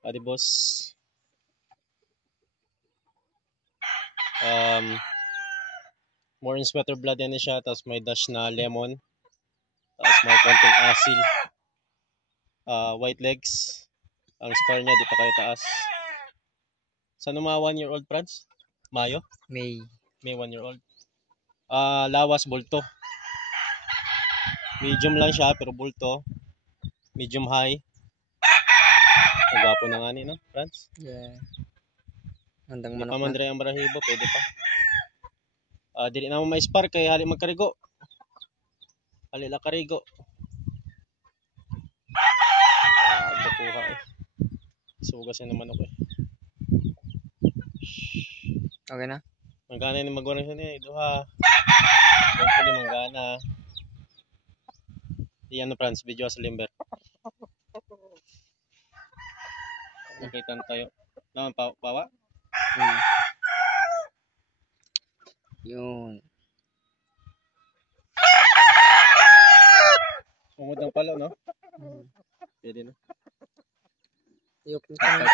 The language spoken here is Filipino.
Adi boss. More in sweater blood yan siya. Tapos may dash na lemon. Tapos may konting asil. White legs. Ang spar niya di pa kayo taas. Sa mga 1 year old Franz? Mayo? May 1 year old. Lawas bulto. Medium lang siya pero bulto. Medium high. Magapo na nga ni, no, Franz? yeah. Mandang Di manok pa na. mandre ang barahibo, pwede pa. Dili na mo may spar kay hali magkarigo. Hali la karigo. Bakuha eh. Sugas na manok eh. Okay na? Manggana ni magwarang siya ni duha. Hopefully manggana. Iyan na Franz, video sa limber. Nakita tayo. Naman pawa? Yun. Sumod ng palo, no? Pwede no? Iyok na